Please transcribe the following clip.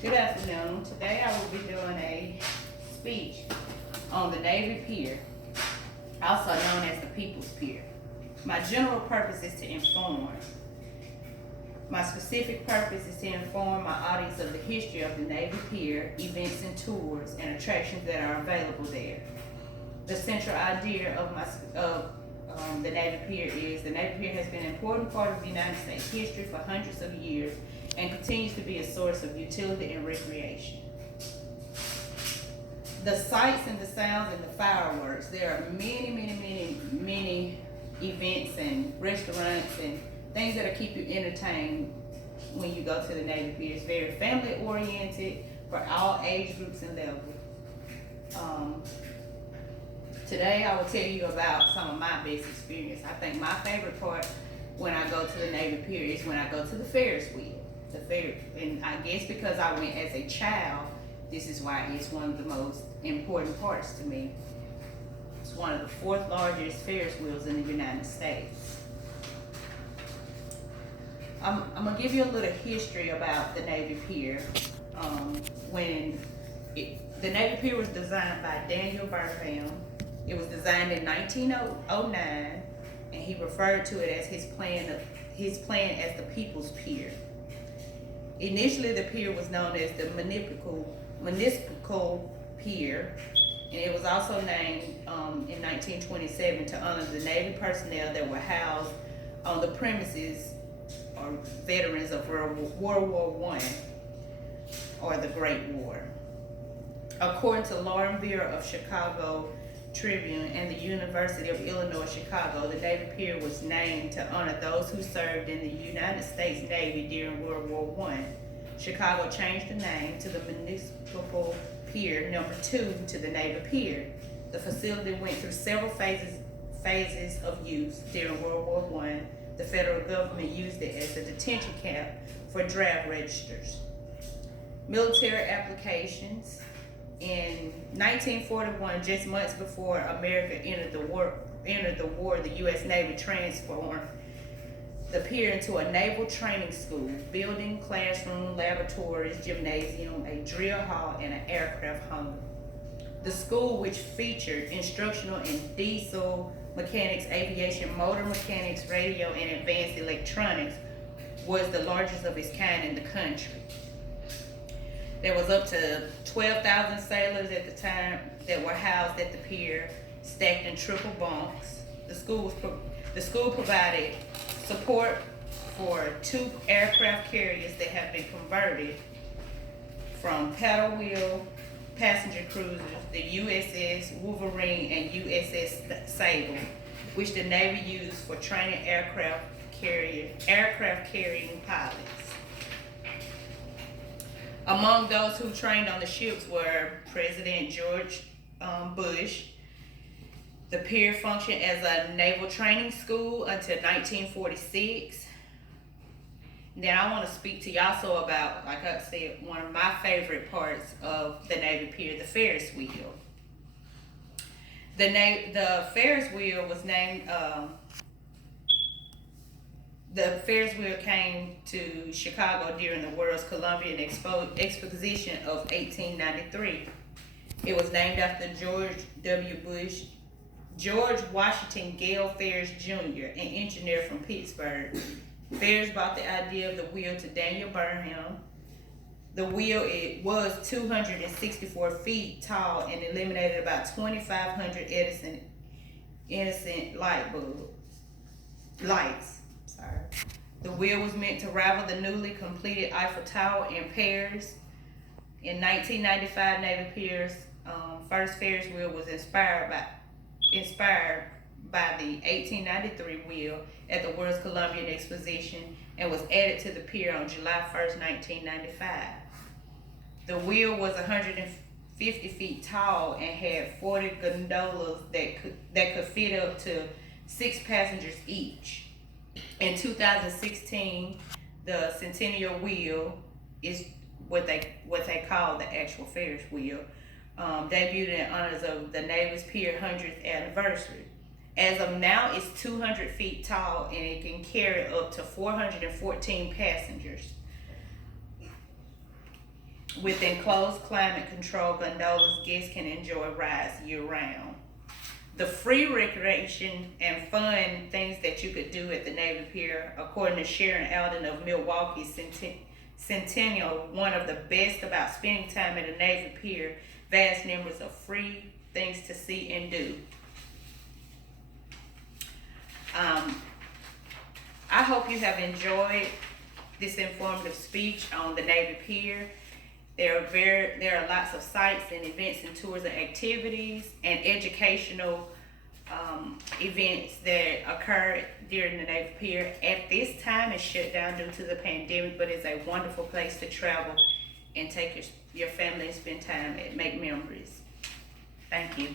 Good afternoon. Today I will be doing a speech on the Navy Pier, also known as the People's Pier. My general purpose is to inform. My specific purpose is to inform my audience of the history of the Navy Pier, events and tours, and attractions that are available there. The central idea of the Navy Pier is the Navy Pier has been an important part of the United States history for hundreds of years and continues to be a source of utility and recreation. The sights and the sounds and the fireworks, there are many events and restaurants and things that'll keep you entertained when you go to the Navy Pier. It's very family oriented for all age groups and levels. Today I will tell you about some of my best experience. I think my favorite part when I go to the Navy Pier is when I go to the Ferris wheel. And I guess because I went as a child, this is why it's one of the most important parts to me. It's one of the fourth largest Ferris wheels in the United States. I'm gonna give you a little history about the Navy Pier. The Navy Pier was designed by Daniel Burnham. It was designed in 1909, and he referred to it as his plan as the People's Pier. Initially, the pier was known as the Municipal Pier, and it was also named in 1927 to honor the Navy personnel that were housed on the premises or veterans of World War I or the Great War. According to Lauren Vera of Chicago Tribune and the University of Illinois Chicago, the Navy Pier was named to honor those who served in the United States Navy during World War I. Chicago changed the name to the Municipal Pier number 2 to the Navy Pier. The facility went through several phases of use during World War I. The federal government used it as a detention camp for draft registers. Military applications. In 1941, just months before America entered the war, the U.S. Navy transformed the pier into a naval training school, building, classroom, laboratories, gymnasium, a drill hall, and an aircraft hangar. The school, which featured instructional in diesel mechanics, aviation, motor mechanics, radio, and advanced electronics, was the largest of its kind in the country. There was up to 12,000 sailors at the time that were housed at the pier, stacked in triple bunks. The school provided support for 2 aircraft carriers that have been converted from paddle wheel passenger cruisers, the USS Wolverine and USS Sable, which the Navy used for training aircraft carrying pilots. Among those who trained on the ships were President George Bush. The pier functioned as a naval training school until 1946. Then I want to speak to y'all also about, like I said, one of my favorite parts of the Navy Pier, the Ferris wheel. The Ferris wheel was named. The Ferris wheel came to Chicago during the World's Columbian Exposition of 1893. It was named after George Washington Gale Ferris Jr., an engineer from Pittsburgh. Ferris brought the idea of the wheel to Daniel Burnham. The wheel, it was 264 feet tall and illuminated about 2,500 Edison lights. The wheel was meant to rival the newly completed Eiffel Tower in Paris. In 1995, Navy Pier's first Ferris wheel was inspired by the 1893 wheel at the World's Columbian Exposition and was added to the pier on July 1st, 1995. The wheel was 150 feet tall and had 40 gondolas that could fit up to 6 passengers each. In 2016, the Centennial Wheel is what they call the actual Ferris wheel, debuted in honors of the Navy's Pier 100th anniversary. As of now, it's 200 feet tall and it can carry up to 414 passengers. With enclosed climate control gondolas, guests can enjoy rides year round. The free recreation and fun things that you could do at the Navy Pier, according to Sharon Alden of Milwaukee Centennial, one of the best about spending time at a Navy Pier, vast numbers of free things to see and do. I hope you have enjoyed this informative speech on the Navy Pier. There are lots of sites and events and tours and activities and educational events that occur during the Navy Pier. At this time, it's shut down due to the pandemic, but it's a wonderful place to travel and take your family and spend time and make memories. Thank you.